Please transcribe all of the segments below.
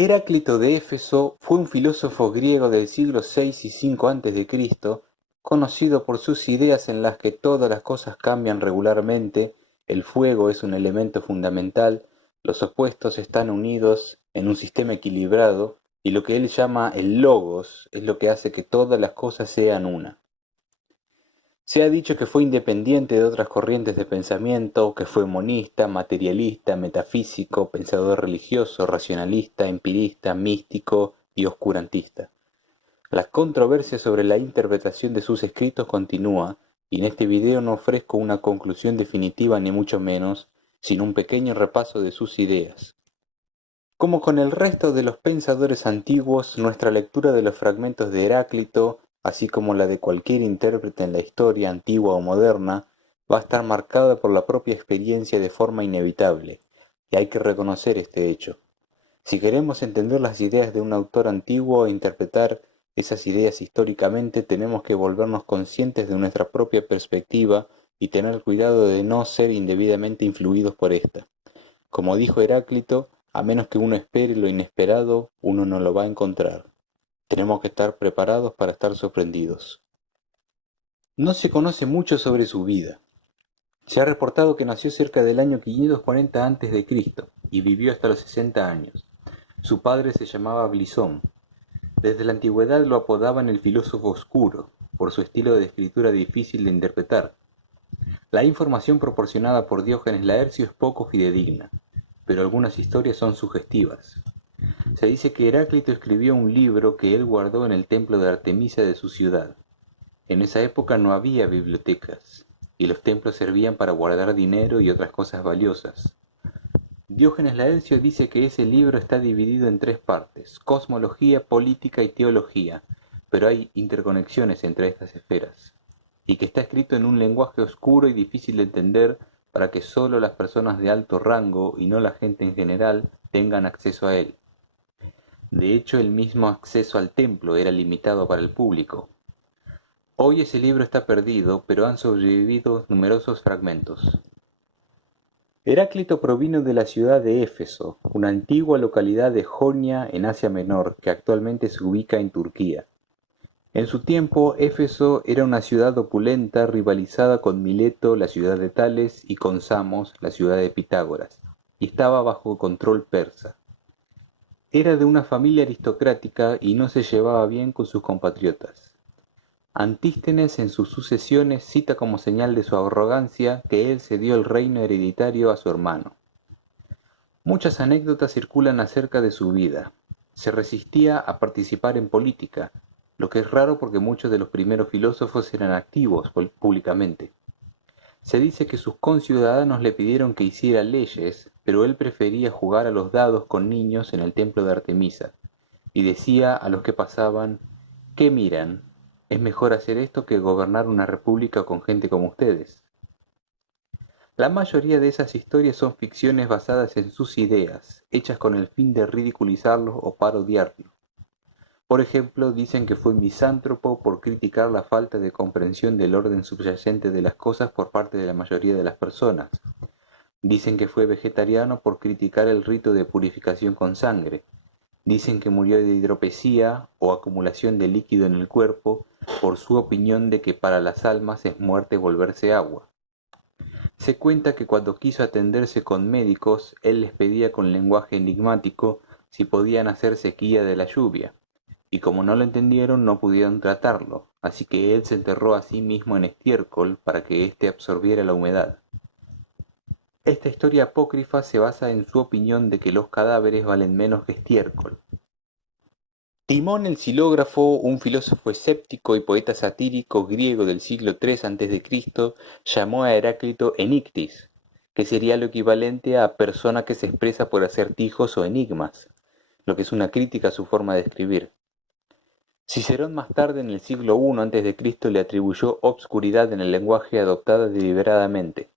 Heráclito de Éfeso fue un filósofo griego del siglo VI y V a.C., conocido por sus ideas en las que todas las cosas cambian regularmente, el fuego es un elemento fundamental, los opuestos están unidos en un sistema equilibrado, y lo que él llama el logos es lo que hace que todas las cosas sean una. Se ha dicho que fue independiente de otras corrientes de pensamiento, que fue monista, materialista, metafísico, pensador religioso, racionalista, empirista, místico y oscurantista. La controversia sobre la interpretación de sus escritos continúa, y en este video no ofrezco una conclusión definitiva ni mucho menos, sino un pequeño repaso de sus ideas. Como con el resto de los pensadores antiguos, nuestra lectura de los fragmentos de Heráclito, así como la de cualquier intérprete en la historia antigua o moderna, va a estar marcada por la propia experiencia de forma inevitable, y hay que reconocer este hecho. Si queremos entender las ideas de un autor antiguo e interpretar esas ideas históricamente, tenemos que volvernos conscientes de nuestra propia perspectiva y tener cuidado de no ser indebidamente influidos por esta. Como dijo Heráclito, a menos que uno espere lo inesperado, uno no lo va a encontrar. Tenemos que estar preparados para estar sorprendidos. No se conoce mucho sobre su vida. Se ha reportado que nació cerca del año 540 a.C. y vivió hasta los 60 años. Su padre se llamaba Blisón. Desde la antigüedad lo apodaban el filósofo oscuro, por su estilo de escritura difícil de interpretar. La información proporcionada por Diógenes Laercio es poco fidedigna, pero algunas historias son sugestivas. Se dice que Heráclito escribió un libro que él guardó en el templo de Artemisa de su ciudad. En esa época no había bibliotecas, y los templos servían para guardar dinero y otras cosas valiosas. Diógenes Laercio dice que ese libro está dividido en tres partes: cosmología, política y teología, pero hay interconexiones entre estas esferas, y que está escrito en un lenguaje oscuro y difícil de entender para que solo las personas de alto rango y no la gente en general tengan acceso a él. De hecho, el mismo acceso al templo era limitado para el público. Hoy ese libro está perdido, pero han sobrevivido numerosos fragmentos. Heráclito provino de la ciudad de Éfeso, una antigua localidad de Jonia en Asia Menor que actualmente se ubica en Turquía. En su tiempo, Éfeso era una ciudad opulenta rivalizada con Mileto, la ciudad de Tales, y con Samos, la ciudad de Pitágoras, y estaba bajo control persa. Era de una familia aristocrática y no se llevaba bien con sus compatriotas. Antístenes en sus sucesiones cita como señal de su arrogancia que él cedió el reino hereditario a su hermano. Muchas anécdotas circulan acerca de su vida. Se resistía a participar en política, lo que es raro porque muchos de los primeros filósofos eran activos públicamente. Se dice que sus conciudadanos le pidieron que hiciera leyes, pero él prefería jugar a los dados con niños en el templo de Artemisa, y decía a los que pasaban: ¿qué miran? Es mejor hacer esto que gobernar una república con gente como ustedes. La mayoría de esas historias son ficciones basadas en sus ideas, hechas con el fin de ridiculizarlo o parodiarlo. Por ejemplo, dicen que fue misántropo por criticar la falta de comprensión del orden subyacente de las cosas por parte de la mayoría de las personas. Dicen que fue vegetariano por criticar el rito de purificación con sangre. Dicen que murió de hidropesía o acumulación de líquido en el cuerpo por su opinión de que para las almas es muerte volverse agua. Se cuenta que cuando quiso atenderse con médicos, él les pedía con lenguaje enigmático si podían hacer sequía de la lluvia, y como no lo entendieron no pudieron tratarlo, así que él se enterró a sí mismo en estiércol para que éste absorbiera la humedad. Esta historia apócrifa se basa en su opinión de que los cadáveres valen menos que estiércol. Timón el Silógrafo, un filósofo escéptico y poeta satírico griego del siglo III a.C., llamó a Heráclito Enictis, que sería lo equivalente a persona que se expresa por acertijos o enigmas, lo que es una crítica a su forma de escribir. Cicerón más tarde, en el siglo I a.C., le atribuyó obscuridad en el lenguaje adoptada deliberadamente,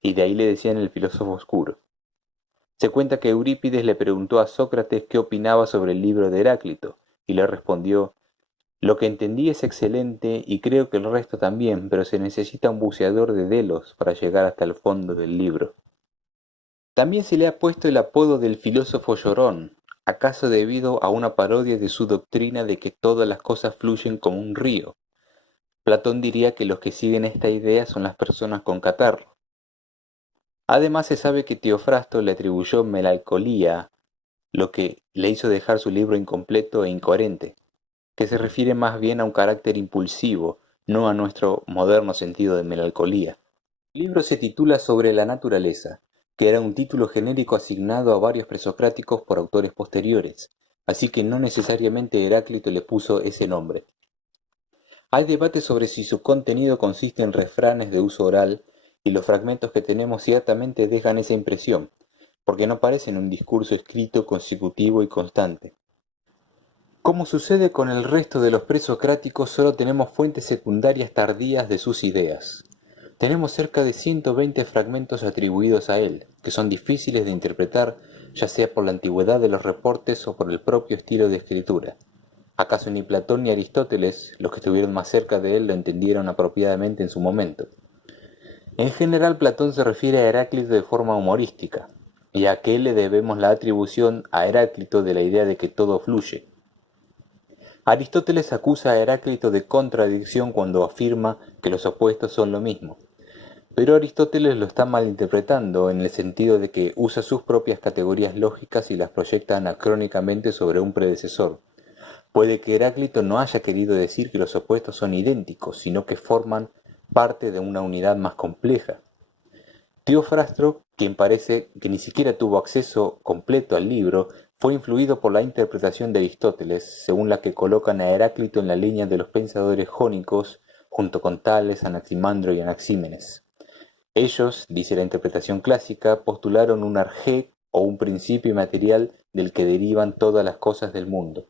y de ahí le decían el filósofo oscuro. Se cuenta que Eurípides le preguntó a Sócrates qué opinaba sobre el libro de Heráclito, y le respondió: lo que entendí es excelente y creo que el resto también, pero se necesita un buceador de Delos para llegar hasta el fondo del libro. También se le ha puesto el apodo del filósofo llorón, ¿Acaso debido a una parodia de su doctrina de que todas las cosas fluyen como un río? Platón diría que los que siguen esta idea son las personas con catarro. Además se sabe que Teofrasto le atribuyó melancolía, lo que le hizo dejar su libro incompleto e incoherente, que se refiere más bien a un carácter impulsivo, no a nuestro moderno sentido de melancolía. El libro se titula Sobre la naturaleza, que era un título genérico asignado a varios presocráticos por autores posteriores, así que no necesariamente Heráclito le puso ese nombre. Hay debate sobre si su contenido consiste en refranes de uso oral, y los fragmentos que tenemos ciertamente dejan esa impresión, porque no parecen un discurso escrito consecutivo y constante. Como sucede con el resto de los presocráticos, solo tenemos fuentes secundarias tardías de sus ideas. Tenemos cerca de 120 fragmentos atribuidos a él, que son difíciles de interpretar, ya sea por la antigüedad de los reportes o por el propio estilo de escritura. ¿Acaso ni Platón ni Aristóteles, los que estuvieron más cerca de él, lo entendieron apropiadamente en su momento? En general, Platón se refiere a Heráclito de forma humorística, y a que le debemos la atribución a Heráclito de la idea de que todo fluye. Aristóteles acusa a Heráclito de contradicción cuando afirma que los opuestos son lo mismo, pero Aristóteles lo está malinterpretando en el sentido de que usa sus propias categorías lógicas y las proyecta anacrónicamente sobre un predecesor. Puede que Heráclito no haya querido decir que los opuestos son idénticos, sino que forman parte de una unidad más compleja. Teofrasto, quien parece que ni siquiera tuvo acceso completo al libro, fue influido por la interpretación de Aristóteles, según la que colocan a Heráclito en la línea de los pensadores jónicos, junto con Tales, Anaximandro y Anaxímenes. Ellos, dice la interpretación clásica, postularon un arjé o un principio inmaterial del que derivan todas las cosas del mundo.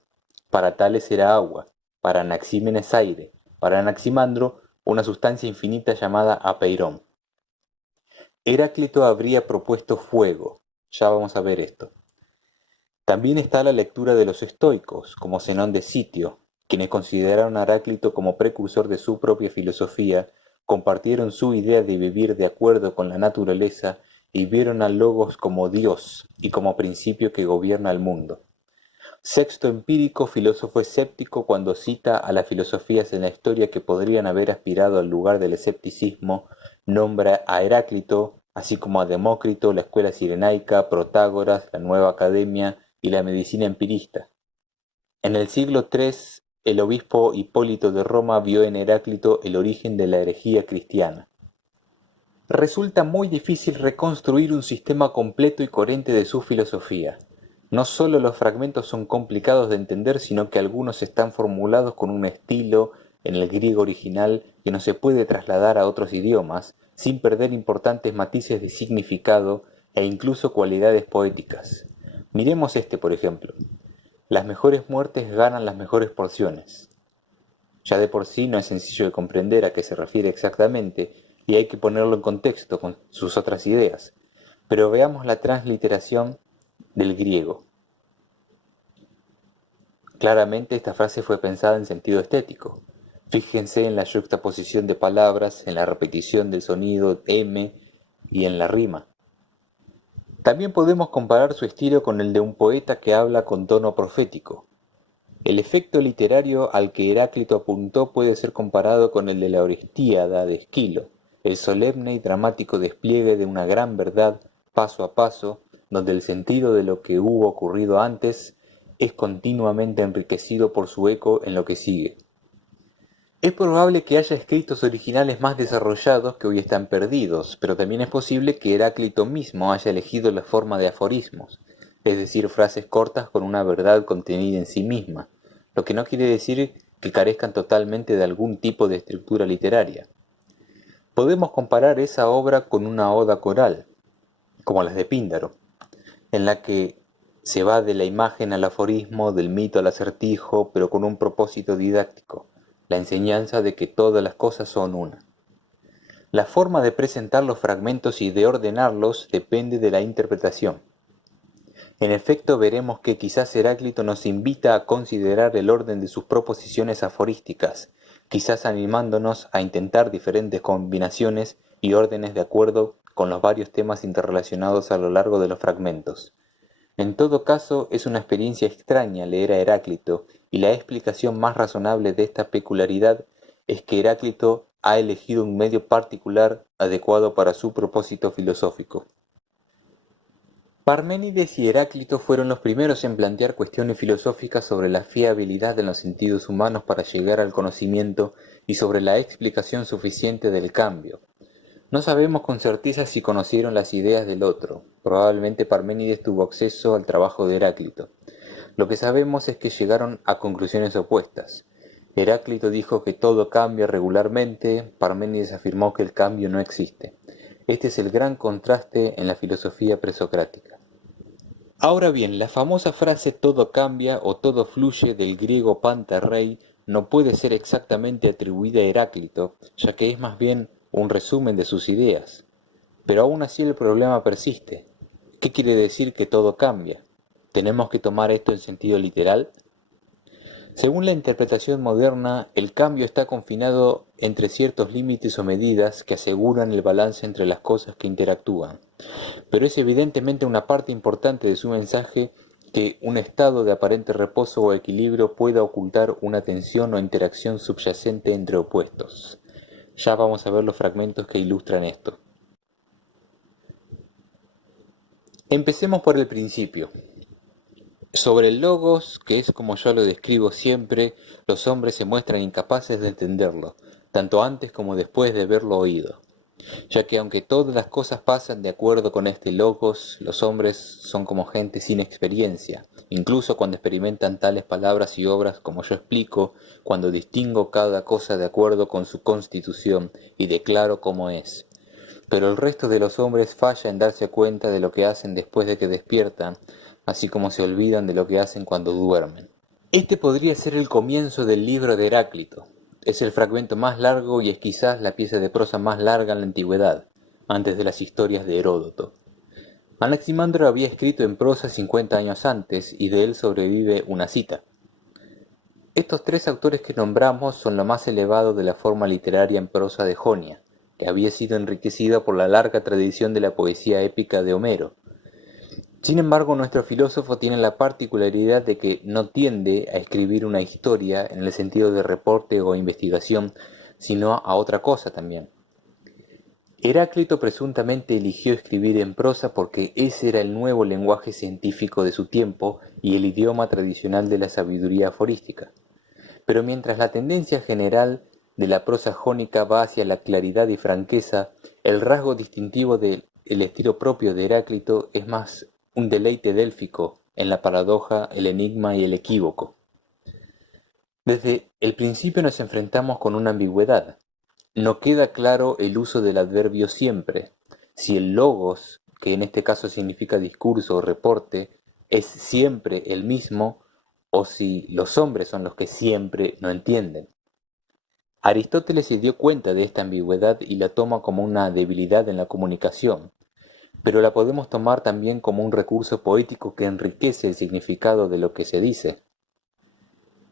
Para Tales era agua, para Anaxímenes aire, para Anaximandro una sustancia infinita llamada apeirón. Heráclito habría propuesto fuego, ya vamos a ver esto. También está la lectura de los estoicos, como Zenón de Sitio, quienes consideraron a Heráclito como precursor de su propia filosofía, compartieron su idea de vivir de acuerdo con la naturaleza y vieron al logos como Dios y como principio que gobierna el mundo. Sexto Empírico, filósofo escéptico, cuando cita a las filosofías en la historia que podrían haber aspirado al lugar del escepticismo, nombra a Heráclito, así como a Demócrito, la escuela cirenaica, Protágoras, la nueva academia y la medicina empirista. En el siglo III, el obispo Hipólito de Roma vio en Heráclito el origen de la herejía cristiana. Resulta muy difícil reconstruir un sistema completo y coherente de su filosofía. No solo los fragmentos son complicados de entender, sino que algunos están formulados con un estilo en el griego original que no se puede trasladar a otros idiomas, sin perder importantes matices de significado e incluso cualidades poéticas. Miremos este, por ejemplo. Las mejores muertes ganan las mejores porciones. Ya de por sí no es sencillo de comprender a qué se refiere exactamente y hay que ponerlo en contexto con sus otras ideas. Pero veamos la transliteración del griego. Claramente esta frase fue pensada en sentido estético. Fíjense en la yuxtaposición de palabras, en la repetición del sonido M y en la rima. También podemos comparar su estilo con el de un poeta que habla con tono profético. El efecto literario al que Heráclito apuntó puede ser comparado con el de la Orestíada de Esquilo, el solemne y dramático despliegue de una gran verdad paso a paso, donde el sentido de lo que hubo ocurrido antes es continuamente enriquecido por su eco en lo que sigue. Es probable que haya escritos originales más desarrollados que hoy están perdidos, pero también es posible que Heráclito mismo haya elegido la forma de aforismos, es decir, frases cortas con una verdad contenida en sí misma, lo que no quiere decir que carezcan totalmente de algún tipo de estructura literaria. Podemos comparar esa obra con una oda coral, como las de Píndaro, en la que se va de la imagen al aforismo, del mito al acertijo, pero con un propósito didáctico, la enseñanza de que todas las cosas son una. La forma de presentar los fragmentos y de ordenarlos depende de la interpretación. En efecto, veremos que quizás Heráclito nos invita a considerar el orden de sus proposiciones aforísticas, quizás animándonos a intentar diferentes combinaciones y órdenes de acuerdo con los varios temas interrelacionados a lo largo de los fragmentos. En todo caso, es una experiencia extraña leer a Heráclito, y la explicación más razonable de esta peculiaridad es que Heráclito ha elegido un medio particular adecuado para su propósito filosófico. Parménides y Heráclito fueron los primeros en plantear cuestiones filosóficas sobre la fiabilidad de los sentidos humanos para llegar al conocimiento y sobre la explicación suficiente del cambio. No sabemos con certeza si conocieron las ideas del otro. Probablemente Parménides tuvo acceso al trabajo de Heráclito. Lo que sabemos es que llegaron a conclusiones opuestas. Heráclito dijo que todo cambia regularmente, Parménides afirmó que el cambio no existe. Este es el gran contraste en la filosofía presocrática. Ahora bien, la famosa frase todo cambia o todo fluye del griego pantarrei no puede ser exactamente atribuida a Heráclito, ya que es más bien un resumen de sus ideas. Pero aún así el problema persiste. ¿Qué quiere decir que todo cambia? ¿Tenemos que tomar esto en sentido literal? Según la interpretación moderna, el cambio está confinado entre ciertos límites o medidas que aseguran el balance entre las cosas que interactúan. Pero es evidentemente una parte importante de su mensaje que un estado de aparente reposo o equilibrio pueda ocultar una tensión o interacción subyacente entre opuestos. Ya vamos a ver los fragmentos que ilustran esto. Empecemos por el principio. Sobre el logos, que es como yo lo describo siempre, los hombres se muestran incapaces de entenderlo, tanto antes como después de haberlo oído. Ya que aunque todas las cosas pasan de acuerdo con este logos, los hombres son como gente sin experiencia, incluso cuando experimentan tales palabras y obras como yo explico, cuando distingo cada cosa de acuerdo con su constitución y declaro cómo es. Pero el resto de los hombres falla en darse cuenta de lo que hacen después de que despiertan, así como se olvidan de lo que hacen cuando duermen. Este podría ser el comienzo del libro de Heráclito. Es el fragmento más largo y es quizás la pieza de prosa más larga en la antigüedad, antes de las historias de Heródoto. Anaximandro había escrito en prosa 50 años antes y de él sobrevive una cita. Estos tres autores que nombramos son lo más elevado de la forma literaria en prosa de Jonia, que había sido enriquecida por la larga tradición de la poesía épica de Homero. Sin embargo, nuestro filósofo tiene la particularidad de que no tiende a escribir una historia en el sentido de reporte o investigación, sino a otra cosa también. Heráclito presuntamente eligió escribir en prosa porque ese era el nuevo lenguaje científico de su tiempo y el idioma tradicional de la sabiduría aforística. Pero mientras la tendencia general de la prosa jónica va hacia la claridad y franqueza, el rasgo distintivo del estilo propio de Heráclito es más un deleite délfico en la paradoja, el enigma y el equívoco. Desde el principio nos enfrentamos con una ambigüedad. No queda claro el uso del adverbio siempre. Si el logos, que en este caso significa discurso o reporte, es siempre el mismo, o si los hombres son los que siempre no entienden. Aristóteles se dio cuenta de esta ambigüedad y la toma como una debilidad en la comunicación, pero la podemos tomar también como un recurso poético que enriquece el significado de lo que se dice.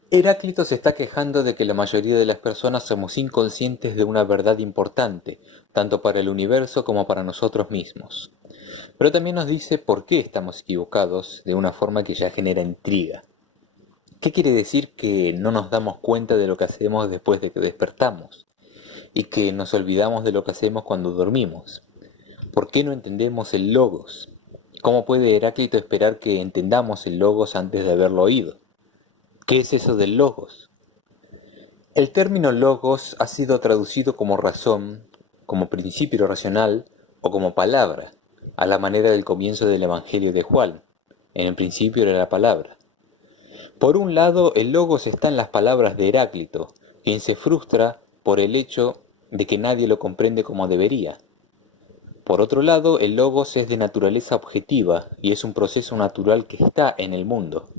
Heráclito se está quejando de que la mayoría de las personas somos inconscientes de una verdad importante, tanto para el universo como para nosotros mismos. Pero también nos dice por qué estamos equivocados de una forma que ya genera intriga. ¿Qué quiere decir que no nos damos cuenta de lo que hacemos después de que despertamos? Y que nos olvidamos de lo que hacemos cuando dormimos. ¿Por qué no entendemos el logos? ¿Cómo puede Heráclito esperar que entendamos el logos antes de haberlo oído? ¿Qué es eso del logos? El término logos ha sido traducido como razón, como principio racional o como palabra, a la manera del comienzo del Evangelio de Juan. En el principio era la palabra. Por un lado, el logos está en las palabras de Heráclito, quien se frustra por el hecho de que nadie lo comprende como debería. Por otro lado, el logos es de naturaleza objetiva y es un proceso natural que está en el mundo.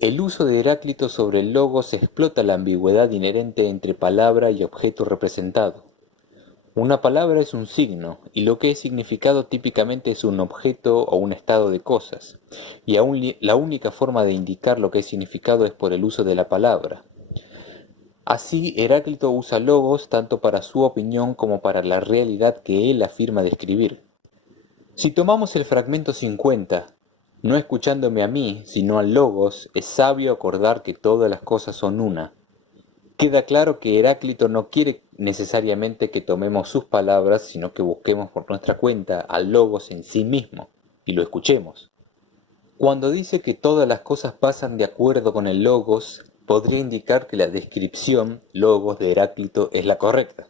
El uso de Heráclito sobre el logos explota la ambigüedad inherente entre palabra y objeto representado. Una palabra es un signo, y lo que es significado típicamente es un objeto o un estado de cosas, y aún la única forma de indicar lo que es significado es por el uso de la palabra. Así, Heráclito usa logos tanto para su opinión como para la realidad que él afirma describir. Si tomamos el fragmento 50, No escuchándome a mí, sino al Logos, es sabio acordar que todas las cosas son una. Queda claro que Heráclito no quiere necesariamente que tomemos sus palabras, sino que busquemos por nuestra cuenta al Logos en sí mismo y lo escuchemos. Cuando dice que todas las cosas pasan de acuerdo con el Logos, podría indicar que la descripción Logos de Heráclito es la correcta.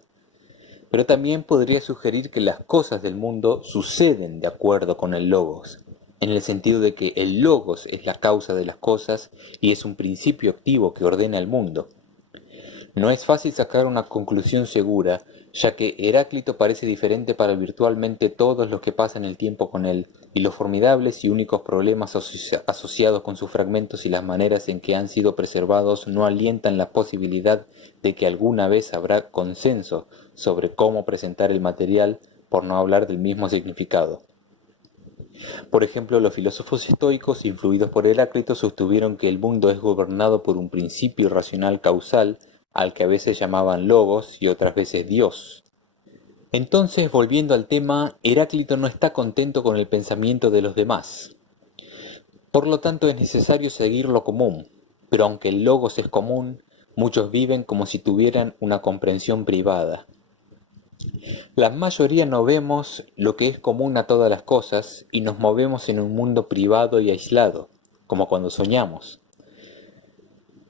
Pero también podría sugerir que las cosas del mundo suceden de acuerdo con el Logos, en el sentido de que el Logos es la causa de las cosas y es un principio activo que ordena el mundo. No es fácil sacar una conclusión segura, ya que Heráclito parece diferente para virtualmente todos los que pasan el tiempo con él, y los formidables y únicos problemas asociados con sus fragmentos y las maneras en que han sido preservados no alientan la posibilidad de que alguna vez habrá consenso sobre cómo presentar el material, por no hablar del mismo significado. Por ejemplo, los filósofos estoicos, influidos por Heráclito, sostuvieron que el mundo es gobernado por un principio irracional causal, al que a veces llamaban logos y otras veces Dios. Entonces, volviendo al tema, Heráclito no está contento con el pensamiento de los demás. Por lo tanto, es necesario seguir lo común, pero aunque el logos es común, muchos viven como si tuvieran una comprensión privada. La mayoría no vemos lo que es común a todas las cosas y nos movemos en un mundo privado y aislado, como cuando soñamos.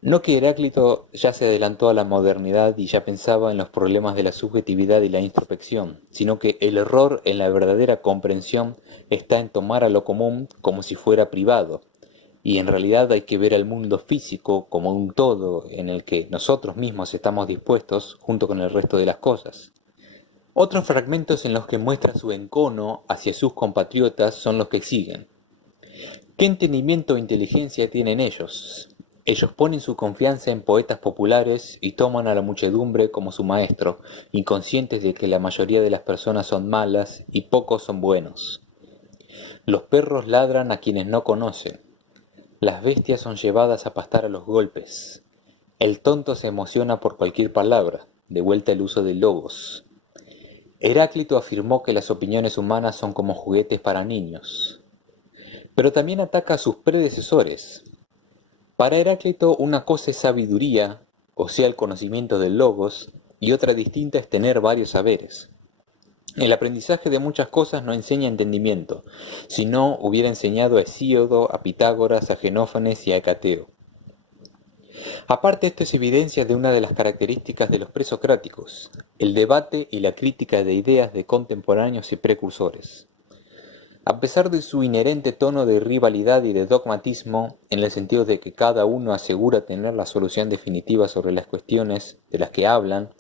No que Heráclito ya se adelantó a la modernidad y ya pensaba en los problemas de la subjetividad y la introspección, sino que el error en la verdadera comprensión está en tomar a lo común como si fuera privado, y en realidad hay que ver al mundo físico como un todo en el que nosotros mismos estamos dispuestos junto con el resto de las cosas. Otros fragmentos en los que muestra su encono hacia sus compatriotas son los que siguen. ¿Qué entendimiento e inteligencia tienen ellos? Ellos ponen su confianza en poetas populares y toman a la muchedumbre como su maestro, inconscientes de que la mayoría de las personas son malas y pocos son buenos. Los perros ladran a quienes no conocen. Las bestias son llevadas a pastar a los golpes. El tonto se emociona por cualquier palabra, de vuelta el uso de logos. Heráclito afirmó que las opiniones humanas son como juguetes para niños, pero también ataca a sus predecesores. Para Heráclito una cosa es sabiduría, o sea el conocimiento del logos, y otra distinta es tener varios saberes. El aprendizaje de muchas cosas no enseña entendimiento, si no hubiera enseñado a Hesíodo, a Pitágoras, a Genófanes y a Hecateo. Aparte, esto es evidencia de una de las características de los presocráticos, el debate y la crítica de ideas de contemporáneos y precursores. A pesar de su inherente tono de rivalidad y de dogmatismo, en el sentido de que cada uno asegura tener la solución definitiva sobre las cuestiones de las que hablan,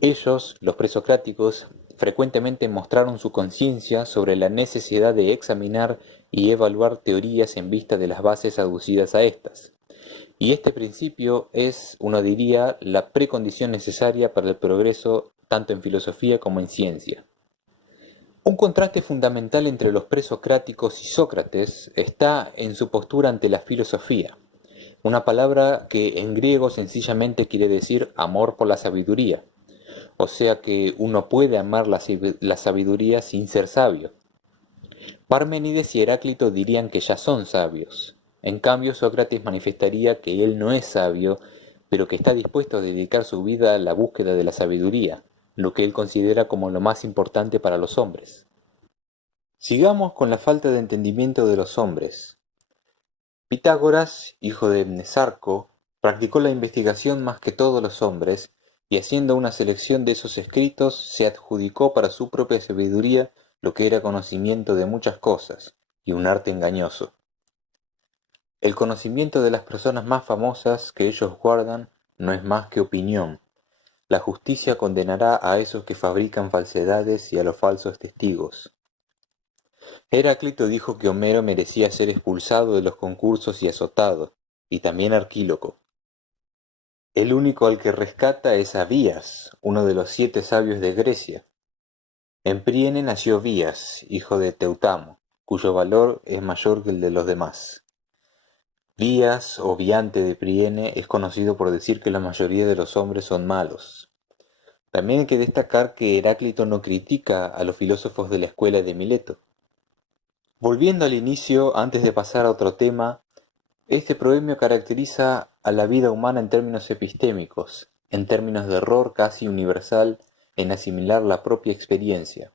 ellos, los presocráticos, frecuentemente mostraron su conciencia sobre la necesidad de examinar y evaluar teorías en vista de las bases aducidas a estas. Y este principio es, uno diría, la precondición necesaria para el progreso tanto en filosofía como en ciencia. Un contraste fundamental entre los presocráticos y Sócrates está en su postura ante la filosofía, una palabra que en griego sencillamente quiere decir amor por la sabiduría, o sea que uno puede amar la sabiduría sin ser sabio. Parménides y Heráclito dirían que ya son sabios. En cambio, Sócrates manifestaría que él no es sabio, pero que está dispuesto a dedicar su vida a la búsqueda de la sabiduría, lo que él considera como lo más importante para los hombres. Sigamos con la falta de entendimiento de los hombres. Pitágoras, hijo de Mnesarco, practicó la investigación más que todos los hombres, y haciendo una selección de esos escritos, se adjudicó para su propia sabiduría lo que era conocimiento de muchas cosas, y un arte engañoso. El conocimiento de las personas más famosas que ellos guardan no es más que opinión. La justicia condenará a esos que fabrican falsedades y a los falsos testigos. Heráclito dijo que Homero merecía ser expulsado de los concursos y azotado, y también Arquíloco. El único al que rescata es a Bías, uno de los 7 sabios de Grecia. En Priene nació Bías, hijo de Teutamo, cuyo valor es mayor que el de los demás. Bías, o Biante de Priene, es conocido por decir que la mayoría de los hombres son malos. También hay que destacar que Heráclito no critica a los filósofos de la escuela de Mileto. Volviendo al inicio, antes de pasar a otro tema, este proverbio caracteriza a la vida humana en términos epistémicos, en términos de error casi universal en asimilar la propia experiencia.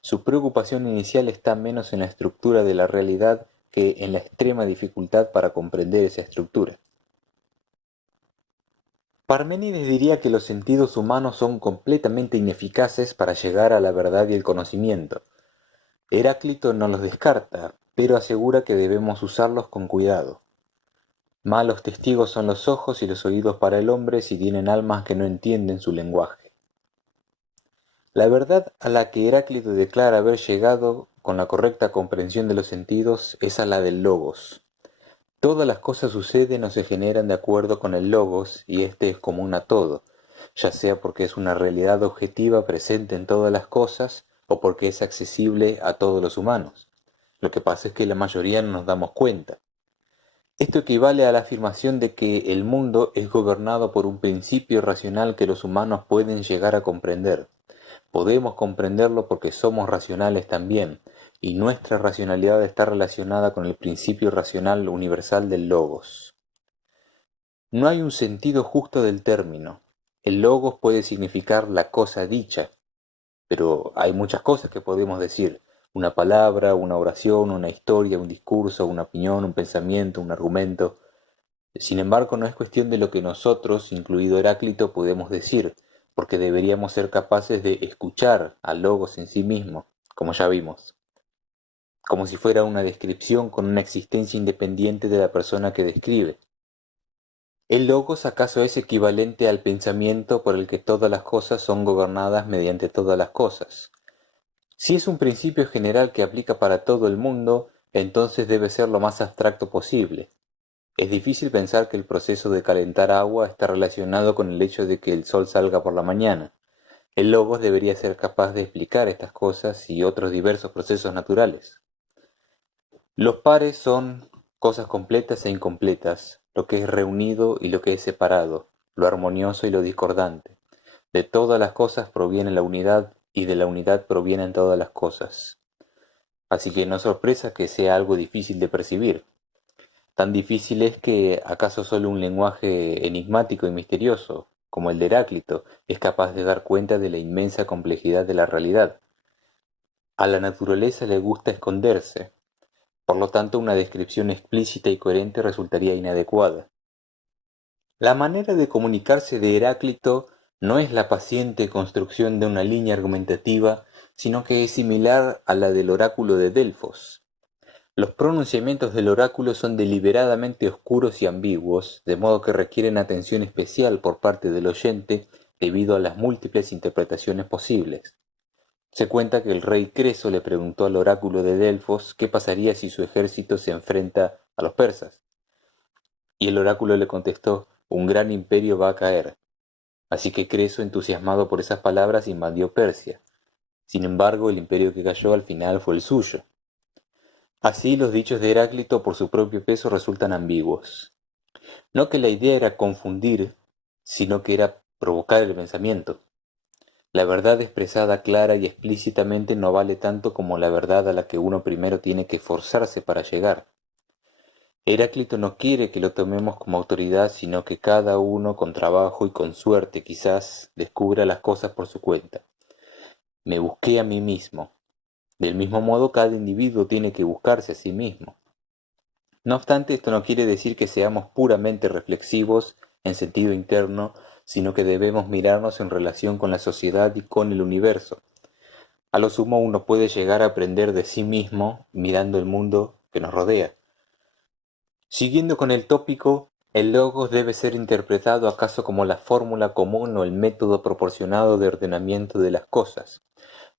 Su preocupación inicial está menos en la estructura de la realidad que en la extrema dificultad para comprender esa estructura. Parménides diría que los sentidos humanos son completamente ineficaces para llegar a la verdad y el conocimiento. Heráclito no los descarta, pero asegura que debemos usarlos con cuidado. Malos testigos son los ojos y los oídos para el hombre si tienen almas que no entienden su lenguaje. La verdad a la que Heráclito declara haber llegado con la correcta comprensión de los sentidos es a la del logos. Todas las cosas suceden o se generan de acuerdo con el logos y este es común a todo, ya sea porque es una realidad objetiva presente en todas las cosas o porque es accesible a todos los humanos. Lo que pasa es que la mayoría no nos damos cuenta. Esto equivale a la afirmación de que el mundo es gobernado por un principio racional que los humanos pueden llegar a comprender. Podemos comprenderlo porque somos racionales también, y nuestra racionalidad está relacionada con el principio racional universal del logos. No hay un sentido justo del término. El logos puede significar la cosa dicha, pero hay muchas cosas que podemos decir. Una palabra, una oración, una historia, un discurso, una opinión, un pensamiento, un argumento. Sin embargo, no es cuestión de lo que nosotros, incluido Heráclito, podemos decir, porque deberíamos ser capaces de escuchar al logos en sí mismo, como ya vimos, como si fuera una descripción con una existencia independiente de la persona que describe. ¿El logos acaso es equivalente al pensamiento por el que todas las cosas son gobernadas mediante todas las cosas? Si es un principio general que aplica para todo el mundo, entonces debe ser lo más abstracto posible. Es difícil pensar que el proceso de calentar agua está relacionado con el hecho de que el sol salga por la mañana. El logos debería ser capaz de explicar estas cosas y otros diversos procesos naturales. Los pares son cosas completas e incompletas, lo que es reunido y lo que es separado, lo armonioso y lo discordante. De todas las cosas proviene la unidad y de la unidad provienen todas las cosas. Así que no es sorpresa que sea algo difícil de percibir. Tan difícil es que acaso solo un lenguaje enigmático y misterioso, como el de Heráclito, es capaz de dar cuenta de la inmensa complejidad de la realidad. A la naturaleza le gusta esconderse, por lo tanto una descripción explícita y coherente resultaría inadecuada. La manera de comunicarse de Heráclito no es la paciente construcción de una línea argumentativa, sino que es similar a la del oráculo de Delfos. Los pronunciamientos del oráculo son deliberadamente oscuros y ambiguos, de modo que requieren atención especial por parte del oyente debido a las múltiples interpretaciones posibles. Se cuenta que el rey Creso le preguntó al oráculo de Delfos qué pasaría si su ejército se enfrenta a los persas. Y el oráculo le contestó, un gran imperio va a caer. Así que Creso, entusiasmado por esas palabras, invadió Persia. Sin embargo, el imperio que cayó al final fue el suyo. Así los dichos de Heráclito por su propio peso resultan ambiguos. No que la idea era confundir, sino que era provocar el pensamiento. La verdad expresada clara y explícitamente no vale tanto como la verdad a la que uno primero tiene que esforzarse para llegar. Heráclito no quiere que lo tomemos como autoridad, sino que cada uno con trabajo y con suerte quizás descubra las cosas por su cuenta. Me busqué a mí mismo. Del mismo modo, cada individuo tiene que buscarse a sí mismo. No obstante, esto no quiere decir que seamos puramente reflexivos en sentido interno, sino que debemos mirarnos en relación con la sociedad y con el universo. A lo sumo uno puede llegar a aprender de sí mismo mirando el mundo que nos rodea. Siguiendo con el tópico, el logos debe ser interpretado acaso como la fórmula común o el método proporcionado de ordenamiento de las cosas,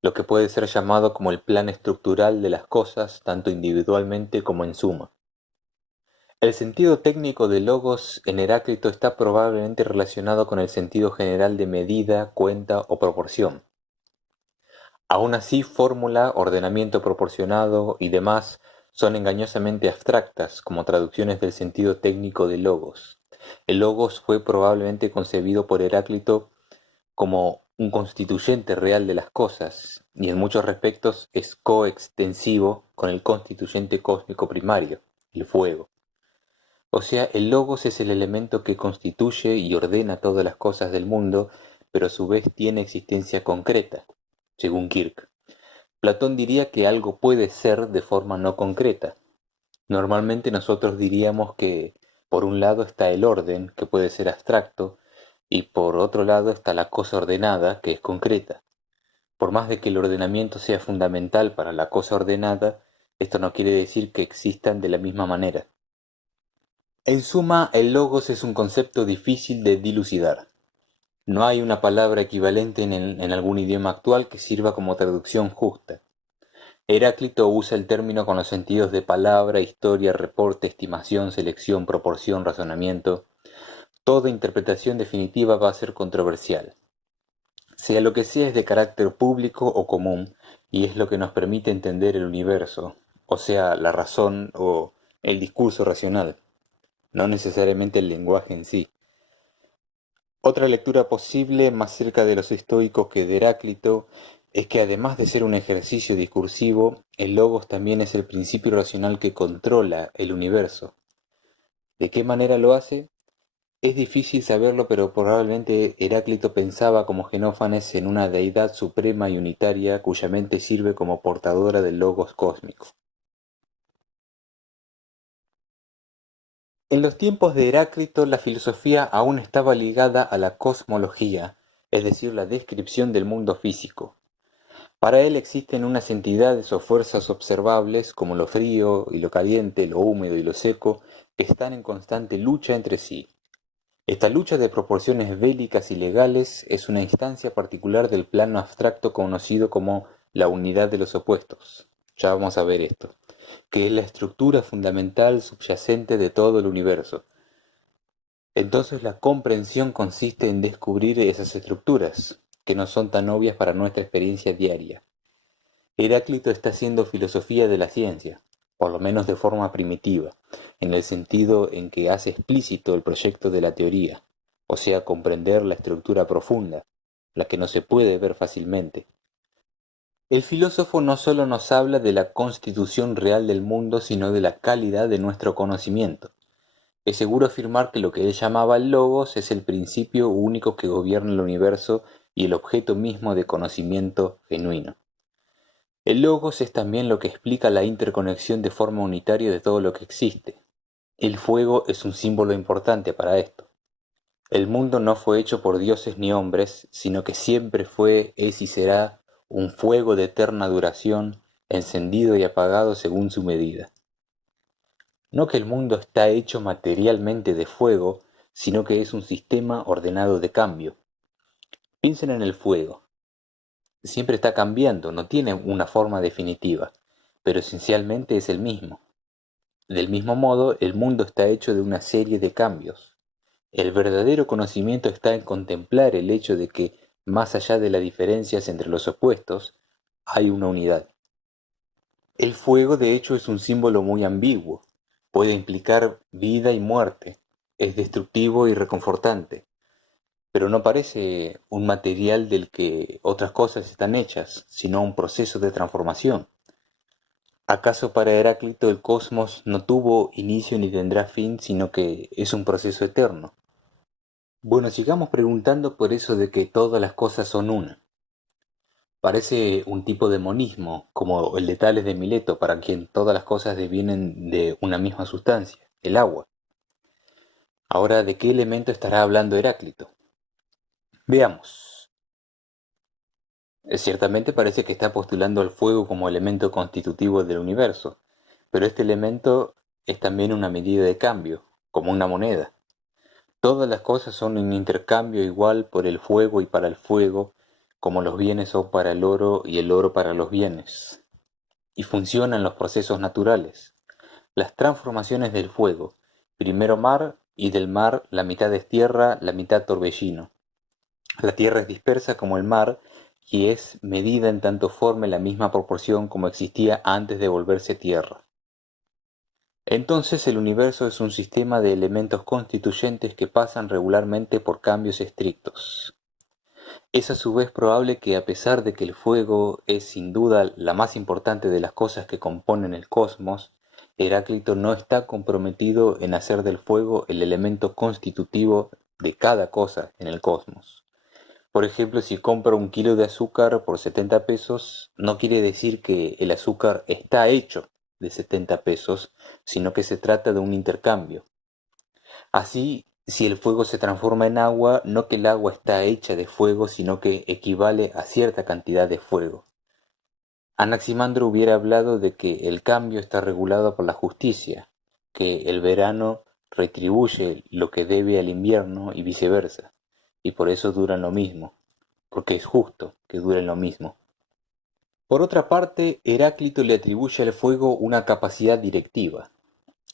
lo que puede ser llamado como el plan estructural de las cosas, tanto individualmente como en suma. El sentido técnico de logos en Heráclito está probablemente relacionado con el sentido general de medida, cuenta o proporción. Aún así, fórmula, ordenamiento proporcionado y demás son engañosamente abstractas como traducciones del sentido técnico de logos. El logos fue probablemente concebido por Heráclito como un constituyente real de las cosas, y en muchos respectos es coextensivo con el constituyente cósmico primario, el fuego. O sea, el logos es el elemento que constituye y ordena todas las cosas del mundo, pero a su vez tiene existencia concreta, según Kirk. Platón diría que algo puede ser de forma no concreta. Normalmente nosotros diríamos que por un lado está el orden, que puede ser abstracto, y por otro lado está la cosa ordenada, que es concreta. Por más de que el ordenamiento sea fundamental para la cosa ordenada, esto no quiere decir que existan de la misma manera. En suma, el logos es un concepto difícil de dilucidar. No hay una palabra equivalente en algún idioma actual que sirva como traducción justa. Heráclito usa el término con los sentidos de palabra, historia, reporte, estimación, selección, proporción, razonamiento. Toda interpretación definitiva va a ser controversial. Sea lo que sea es de carácter público o común, y es lo que nos permite entender el universo, o sea, la razón o el discurso racional, no necesariamente el lenguaje en sí. Otra lectura posible, más cerca de los estoicos que de Heráclito, es que además de ser un ejercicio discursivo, el logos también es el principio racional que controla el universo. ¿De qué manera lo hace? Es difícil saberlo, pero probablemente Heráclito pensaba como Genófanes en una deidad suprema y unitaria cuya mente sirve como portadora del logos cósmico. En los tiempos de Heráclito la filosofía aún estaba ligada a la cosmología, es decir, la descripción del mundo físico. Para él existen unas entidades o fuerzas observables como lo frío y lo caliente, lo húmedo y lo seco, que están en constante lucha entre sí. Esta lucha de proporciones bélicas y legales es una instancia particular del plano abstracto conocido como la unidad de los opuestos. Ya vamos a ver esto, que es la estructura fundamental subyacente de todo el universo. Entonces la comprensión consiste en descubrir esas estructuras, que no son tan obvias para nuestra experiencia diaria. Heráclito está haciendo filosofía de la ciencia, por lo menos de forma primitiva, en el sentido en que hace explícito el proyecto de la teoría, o sea, comprender la estructura profunda, la que no se puede ver fácilmente. El filósofo no solo nos habla de la constitución real del mundo, sino de la calidad de nuestro conocimiento. Es seguro afirmar que lo que él llamaba el logos es el principio único que gobierna el universo y el objeto mismo de conocimiento genuino. El logos es también lo que explica la interconexión de forma unitaria de todo lo que existe. El fuego es un símbolo importante para esto. El mundo no fue hecho por dioses ni hombres, sino que siempre fue, es y será un fuego de eterna duración, encendido y apagado según su medida. No que el mundo está hecho materialmente de fuego, sino que es un sistema ordenado de cambio. Piensen en el fuego. Siempre está cambiando, no tiene una forma definitiva, pero esencialmente es el mismo. Del mismo modo, el mundo está hecho de una serie de cambios. El verdadero conocimiento está en contemplar el hecho de que, más allá de las diferencias entre los opuestos, hay una unidad. El fuego, de hecho, es un símbolo muy ambiguo. Puede implicar vida y muerte, es destructivo y reconfortante, pero no parece un material del que otras cosas están hechas, sino un proceso de transformación. ¿Acaso para Heráclito el cosmos no tuvo inicio ni tendrá fin, sino que es un proceso eterno? Bueno, sigamos preguntando por eso de que todas las cosas son una. Parece un tipo de monismo, como el de Tales de Mileto, para quien todas las cosas devienen de una misma sustancia, el agua. Ahora, ¿de qué elemento estará hablando Heráclito? Veamos. Ciertamente parece que está postulando al fuego como elemento constitutivo del universo, pero este elemento es también una medida de cambio, como una moneda. Todas las cosas son un intercambio igual por el fuego y para el fuego, como los bienes son para el oro y el oro para los bienes. Y funcionan los procesos naturales. Las transformaciones del fuego, primero mar y del mar la mitad es tierra, la mitad torbellino. La tierra es dispersa como el mar y es medida en tanto forme la misma proporción como existía antes de volverse tierra. Entonces el universo es un sistema de elementos constituyentes que pasan regularmente por cambios estrictos. Es a su vez probable que, a pesar de que el fuego es sin duda la más importante de las cosas que componen el cosmos, Heráclito no está comprometido en hacer del fuego el elemento constitutivo de cada cosa en el cosmos. Por ejemplo, si compra un kilo de azúcar por 70 pesos, no quiere decir que el azúcar está hecho de 70 pesos, sino que se trata de un intercambio. Así, si el fuego se transforma en agua, no que el agua está hecha de fuego, sino que equivale a cierta cantidad de fuego. Anaximandro hubiera hablado de que el cambio está regulado por la justicia, que el verano retribuye lo que debe al invierno y viceversa, y por eso duran lo mismo, porque es justo que duren lo mismo. Por otra parte, Heráclito le atribuye al fuego una capacidad directiva.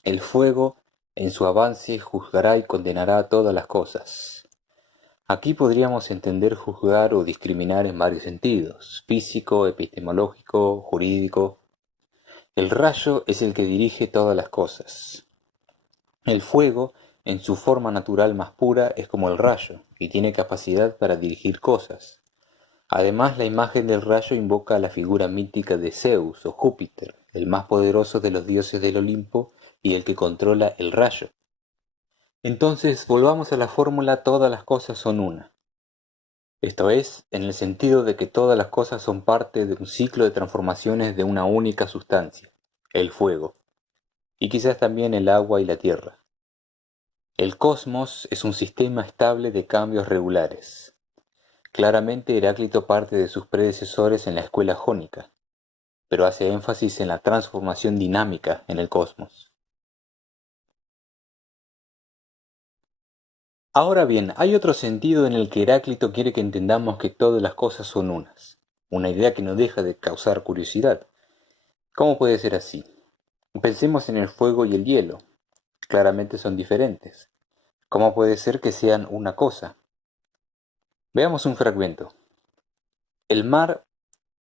El fuego, en su avance, juzgará y condenará todas las cosas. Aquí podríamos entender juzgar o discriminar en varios sentidos: físico, epistemológico, jurídico. El rayo es el que dirige todas las cosas. El fuego, en su forma natural más pura, es como el rayo, y tiene capacidad para dirigir cosas. Además, la imagen del rayo invoca a la figura mítica de Zeus o Júpiter, el más poderoso de los dioses del Olimpo y el que controla el rayo. Entonces, volvamos a la fórmula: todas las cosas son una. Esto es, en el sentido de que todas las cosas son parte de un ciclo de transformaciones de una única sustancia, el fuego, y quizás también el agua y la tierra. El cosmos es un sistema estable de cambios regulares. Claramente Heráclito parte de sus predecesores en la escuela jónica, pero hace énfasis en la transformación dinámica en el cosmos. Ahora bien, hay otro sentido en el que Heráclito quiere que entendamos que todas las cosas son unas, una idea que no deja de causar curiosidad. ¿Cómo puede ser así? Pensemos en el fuego y el hielo. Claramente son diferentes. ¿Cómo puede ser que sean una cosa? Veamos un fragmento. El mar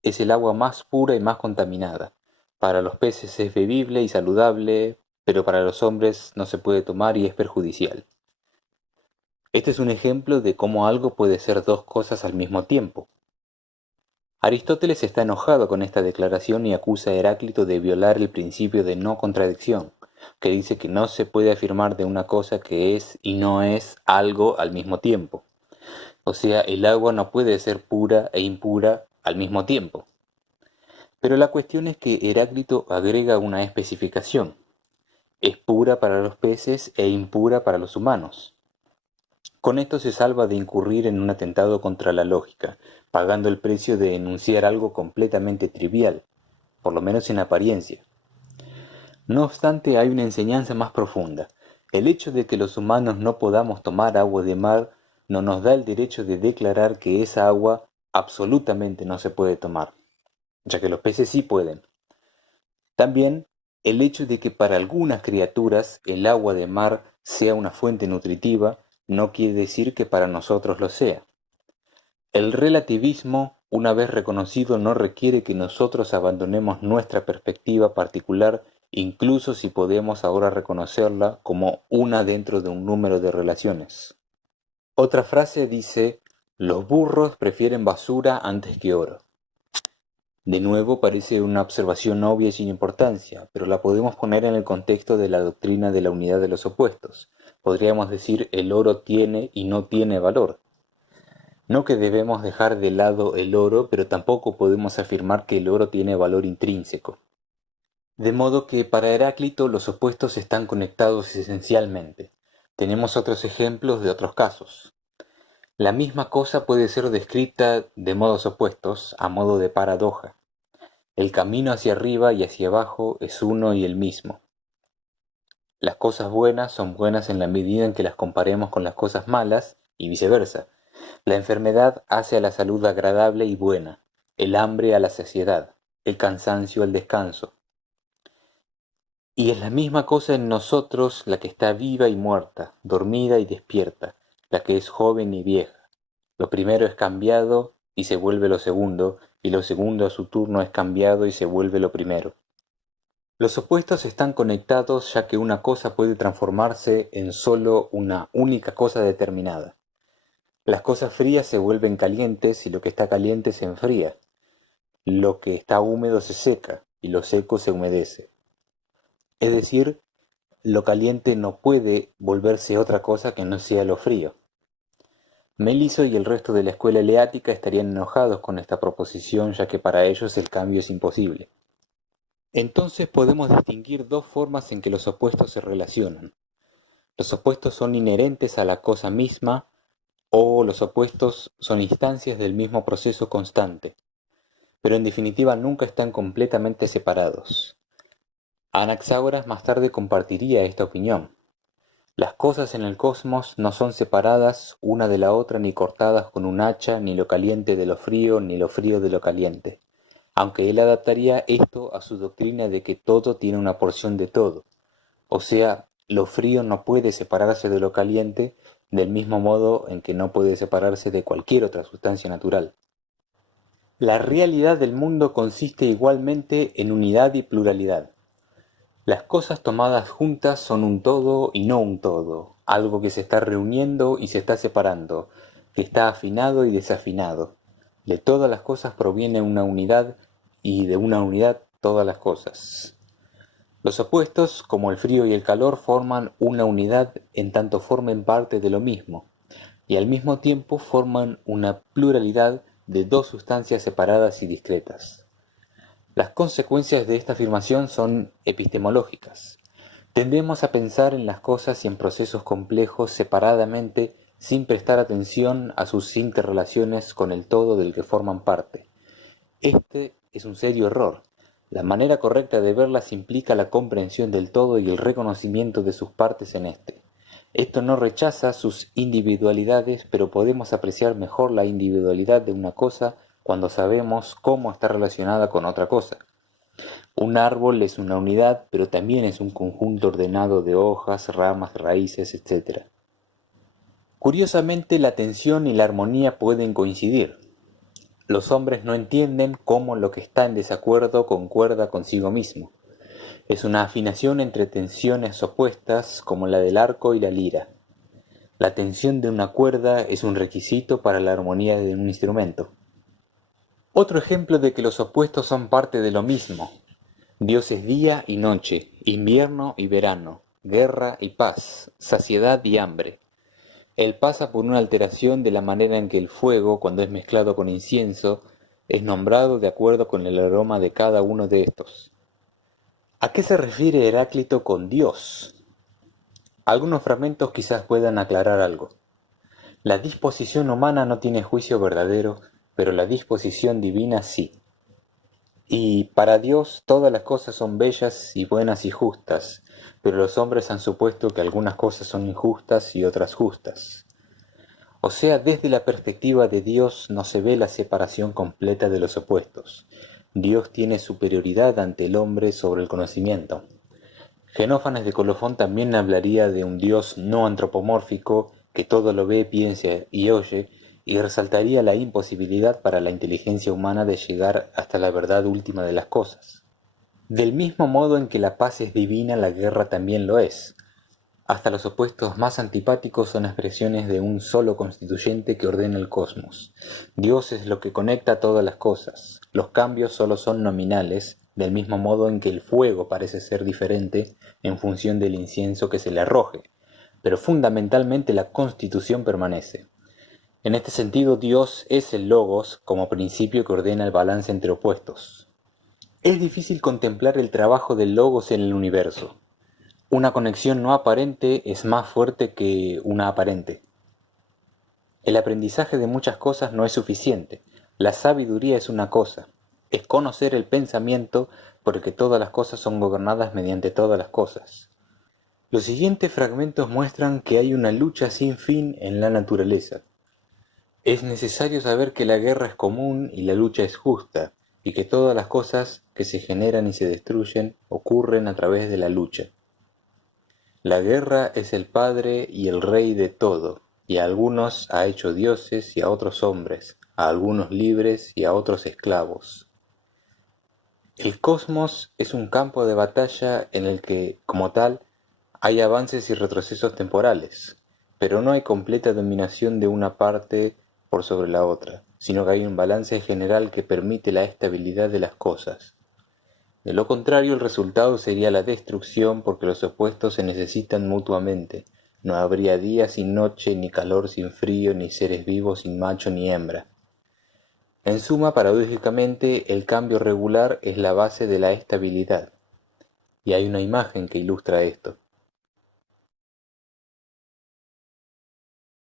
es el agua más pura y más contaminada. Para los peces es bebible y saludable, pero para los hombres no se puede tomar y es perjudicial. Este es un ejemplo de cómo algo puede ser dos cosas al mismo tiempo. Aristóteles está enojado con esta declaración y acusa a Heráclito de violar el principio de no contradicción, que dice que no se puede afirmar de una cosa que es y no es algo al mismo tiempo. O sea, el agua no puede ser pura e impura al mismo tiempo. Pero la cuestión es que Heráclito agrega una especificación: es pura para los peces e impura para los humanos. Con esto se salva de incurrir en un atentado contra la lógica, pagando el precio de enunciar algo completamente trivial, por lo menos en apariencia. No obstante, hay una enseñanza más profunda. El hecho de que los humanos no podamos tomar agua de mar no nos da el derecho de declarar que esa agua absolutamente no se puede tomar, ya que los peces sí pueden. También, el hecho de que para algunas criaturas el agua de mar sea una fuente nutritiva no quiere decir que para nosotros lo sea. El relativismo, una vez reconocido, no requiere que nosotros abandonemos nuestra perspectiva particular, incluso si podemos ahora reconocerla como una dentro de un número de relaciones. Otra frase dice: los burros prefieren basura antes que oro. De nuevo parece una observación obvia y sin importancia, pero la podemos poner en el contexto de la doctrina de la unidad de los opuestos. Podríamos decir: el oro tiene y no tiene valor. No que debemos dejar de lado el oro, pero tampoco podemos afirmar que el oro tiene valor intrínseco. De modo que para Heráclito los opuestos están conectados esencialmente. Tenemos otros ejemplos de otros casos. La misma cosa puede ser descrita de modos opuestos, a modo de paradoja. El camino hacia arriba y hacia abajo es uno y el mismo. Las cosas buenas son buenas en la medida en que las comparemos con las cosas malas y viceversa. La enfermedad hace a la salud agradable y buena, el hambre a la saciedad, el cansancio al descanso. Y es la misma cosa en nosotros la que está viva y muerta, dormida y despierta, la que es joven y vieja. Lo primero es cambiado y se vuelve lo segundo, y lo segundo a su turno es cambiado y se vuelve lo primero. Los opuestos están conectados ya que una cosa puede transformarse en solo una única cosa determinada. Las cosas frías se vuelven calientes y lo que está caliente se enfría. Lo que está húmedo se seca y lo seco se humedece. Es decir, lo caliente no puede volverse otra cosa que no sea lo frío. Meliso y el resto de la escuela eleática estarían enojados con esta proposición, ya que para ellos el cambio es imposible. Entonces podemos distinguir dos formas en que los opuestos se relacionan. Los opuestos son inherentes a la cosa misma, o los opuestos son instancias del mismo proceso constante, pero en definitiva nunca están completamente separados. Anaxágoras más tarde compartiría esta opinión. Las cosas en el cosmos no son separadas una de la otra ni cortadas con un hacha, ni lo caliente de lo frío, ni lo frío de lo caliente, aunque él adaptaría esto a su doctrina de que todo tiene una porción de todo, o sea, lo frío no puede separarse de lo caliente del mismo modo en que no puede separarse de cualquier otra sustancia natural. La realidad del mundo consiste igualmente en unidad y pluralidad. Las cosas tomadas juntas son un todo y no un todo, algo que se está reuniendo y se está separando, que está afinado y desafinado. De todas las cosas proviene una unidad y de una unidad todas las cosas. Los opuestos, como el frío y el calor, forman una unidad en tanto formen parte de lo mismo, y al mismo tiempo forman una pluralidad de dos sustancias separadas y discretas. Las consecuencias de esta afirmación son epistemológicas. Tendemos a pensar en las cosas y en procesos complejos separadamente sin prestar atención a sus interrelaciones con el todo del que forman parte. Este es un serio error. La manera correcta de verlas implica la comprensión del todo y el reconocimiento de sus partes en este. Esto no rechaza sus individualidades, pero podemos apreciar mejor la individualidad de una cosa cuando sabemos cómo está relacionada con otra cosa. Un árbol es una unidad, pero también es un conjunto ordenado de hojas, ramas, raíces, etc. Curiosamente, la tensión y la armonía pueden coincidir. Los hombres no entienden cómo lo que está en desacuerdo concuerda consigo mismo. Es una afinación entre tensiones opuestas como la del arco y la lira. La tensión de una cuerda es un requisito para la armonía de un instrumento. Otro ejemplo de que los opuestos son parte de lo mismo. Dios es día y noche, invierno y verano, guerra y paz, saciedad y hambre. Él pasa por una alteración de la manera en que el fuego, cuando es mezclado con incienso, es nombrado de acuerdo con el aroma de cada uno de estos. ¿A qué se refiere Heráclito con Dios? Algunos fragmentos quizás puedan aclarar algo. La disposición humana no tiene juicio verdadero, pero la disposición divina sí. Y para Dios todas las cosas son bellas y buenas y justas, pero los hombres han supuesto que algunas cosas son injustas y otras justas. O sea, desde la perspectiva de Dios no se ve la separación completa de los opuestos. Dios tiene superioridad ante el hombre sobre el conocimiento. Genófanes de Colofón también hablaría de un Dios no antropomórfico que todo lo ve, piensa y oye, y resaltaría la imposibilidad para la inteligencia humana de llegar hasta la verdad última de las cosas. Del mismo modo en que la paz es divina, la guerra también lo es. Hasta los opuestos más antipáticos son expresiones de un solo constituyente que ordena el cosmos. Dios es lo que conecta todas las cosas. Los cambios solo son nominales, del mismo modo en que el fuego parece ser diferente en función del incienso que se le arroje, pero fundamentalmente la constitución permanece. En este sentido, Dios es el logos como principio que ordena el balance entre opuestos. Es difícil contemplar el trabajo del logos en el universo. Una conexión no aparente es más fuerte que una aparente. El aprendizaje de muchas cosas no es suficiente. La sabiduría es una cosa. Es conocer el pensamiento porque todas las cosas son gobernadas mediante todas las cosas. Los siguientes fragmentos muestran que hay una lucha sin fin en la naturaleza. Es necesario saber que la guerra es común y la lucha es justa, y que todas las cosas que se generan y se destruyen ocurren a través de la lucha. La guerra es el padre y el rey de todo, y a algunos ha hecho dioses y a otros hombres, a algunos libres y a otros esclavos. El cosmos es un campo de batalla en el que, como tal, hay avances y retrocesos temporales. pero no hay completa dominación de una parte por sobre la otra, sino que hay un balance general que permite la estabilidad de las cosas. De lo contrario, el resultado sería la destrucción porque los opuestos se necesitan mutuamente. No habría día sin noche, ni calor sin frío, ni seres vivos sin macho ni hembra. En suma, paradójicamente, el cambio regular es la base de la estabilidad. Y hay una imagen que ilustra esto.